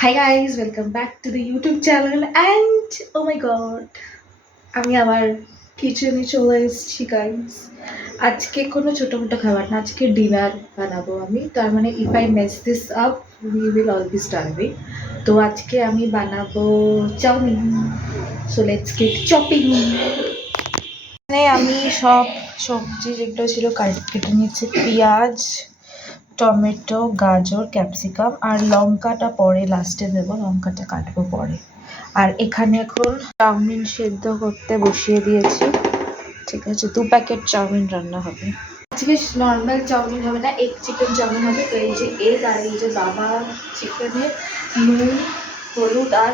Hi guys, welcome back to the YouTube channel and oh my god, আমি আবার কিচেনে চলে এসেছি গাইস। আজকে কোনো ছোটখাটো খাবার না, আজকে ডিনার বানাবো আমি। তার মানে if I mess this up we will all be starving. তো আজকে আমি বানাবো chowmein. So let's get chopping. এখানে আমি সব সবজি যেগুলো ছিল কেটে নিয়েছি, পেঁয়াজ, টমেটো, গাজর, ক্যাপসিকাম আর লঙ্কাটা পরে লাস্টে দেবো, লঙ্কাটা কাটবো পরে। আর এখানে এখন চাউমিন সেদ্ধ করতে বসিয়ে দিয়েছি। ঠিক আছে, 2 প্যাকেট চাউমিন রান্না হবে আজকে। নর্মাল চাউমিন হবে না, এগ চিকেন চাউমিন হবে। তো এই যে এগ আর এই যে বাবা চিকেনে নুন, হলুদ আর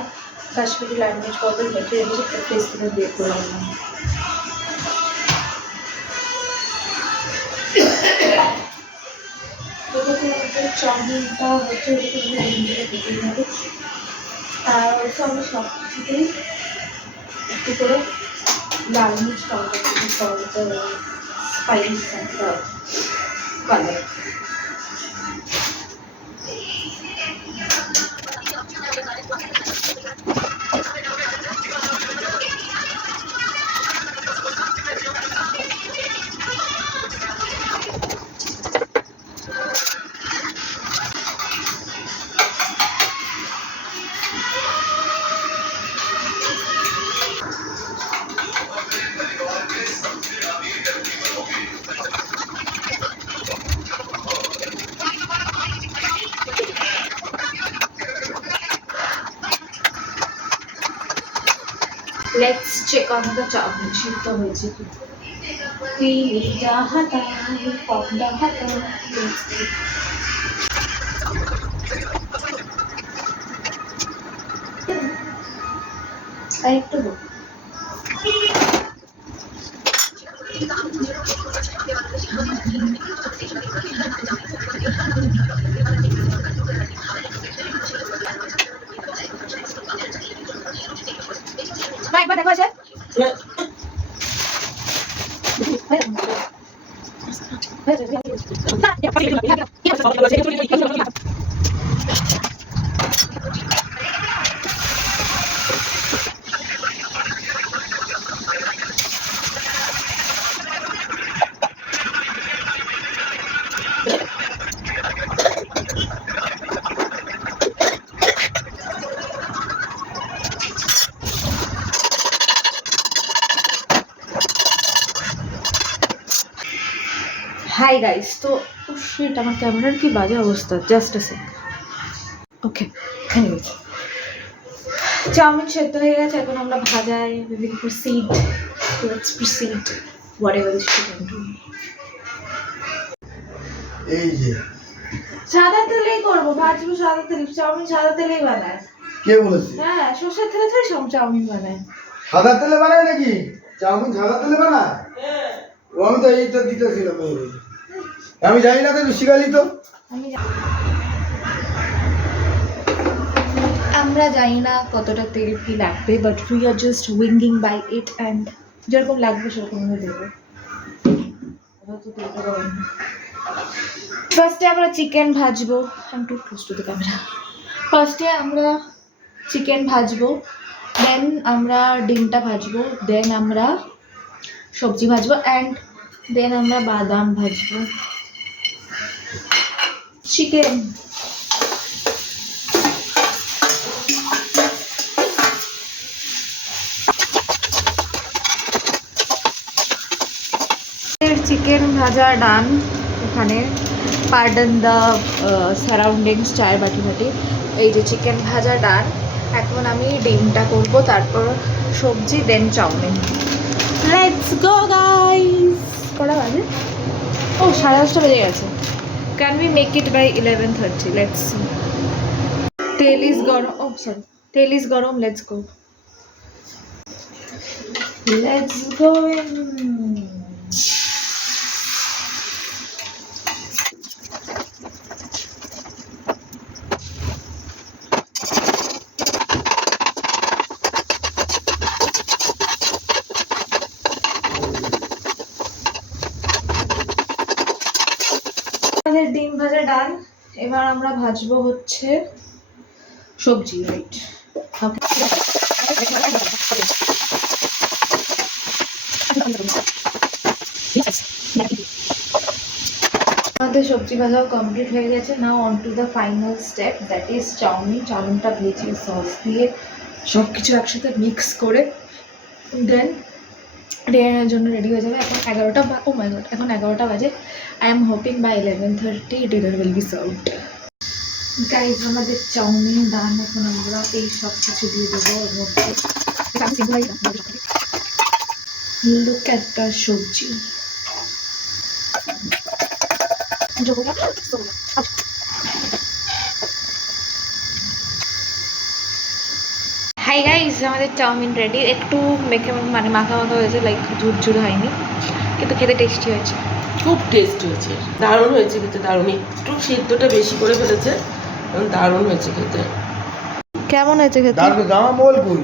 কাশ্মীরি লাল মির্চ পাউডার মেখে রেখেছি, পেস্ট করে দিয়ে করলাম। চাউমিনটা হচ্ছে আর আমি সব কিছুতেই একটু করে লাল মির্চ powder spice colour. Let's check on the chowmein সিদ্ধ হয়েছে কি। পিঠা হাতায় পদ্মা হাতায় একটু একবার দেখা আছে। হাই গাইস, তো শিট, আমার ক্যামেরার কি বাজে অবস্থা। Just a sec. Okay, anyways chowmein সেদ্ধ হয়ে গেছে, এখন আমরা ভাজায় we will proceed. Let's proceed whatever is to do. এই যে সাদা তেলেই করবো, ভাজবো সাদা তেল। চাউমিন সাদা তেলেই বানায়। কে বলেছে? হ্যাঁ, সরষের তেলে থোড়ি চাউমিন বানায়। সাদা তেলে বানায় নাকি? চাউমিন সাদা তেলে বানায়? ও আমি তো এইটা দিতেছিলাম। আমি জানি না, তো শিখালি তো। আমরা জানি না কতটা তেল কি লাগবে, but we are just winging by it and যেরকম লাগবে সেরকম আমরা দেবো। ফার্স্টে আমরা চিকেন ভাজবো। I too close to the camera. ফার্স্টে আমরা চিকেন ভাজবো, দেন আমরা ডিমটা ভাজবো, দেন আমরা সবজি ভাজবো অ্যান্ড দেন আমরা বাদাম ভাজবো। চিকেন চিকেন ভাজা ডান। এখানে পার্ডন দ্য সারাউন্ডিংস, চায়ের বাটি বাটি। এই যে চিকেন ভাজা ডান। এখন আমি ডিমটা করব, তারপর সবজি, then chowmein. Let's go guys. কটা বাজে? ও 10:30 বেজে গেছে। Can we make it by 11:30? Let's see. তেল ইজ গরম। ও সরি, তেল ইজ গরম। Let's go, let's go in. ডিম ভাজা ডান। এবার আমরা ভাজবো হচ্ছে সবজি রাইট। আমাদের সবজি ভাজাও কমপ্লিট হয়ে গেছে। Now on to the final step, that is chowmein. চাউমিনটা ভেজে সস দিয়ে সব কিছু একসাথে মিক্স করে দেন ডিনারের জন্য রেডি হয়ে যাবে। এখন 11টা, ও মাই গড, এখন 11টা বাজে। I am hoping by 11:30 dinner will be served. Guys আমাদের চাউমিন ডান। এখন আমরা এই সব কিছু দিয়ে দেবো ওর মধ্যে। Look at the sabzi. Hi guys, আমাদের চাউমিন রেডি। একটু মানে মাখা মাখা হয়েছে, লাইক ঝুরঝুর হয়নি, কিন্তু খেতে টেস্টি হয়েছে। খুব টেস্ট হয়েছে, দারুণ হয়েছে খেতে, দারুণ। একটু সিদ্ধটা বেশি করে ফেলেছে, দারুণ হয়েছে খেতে। কেমন হয়েছে খেতে? দারুণ, জামা মোল কুল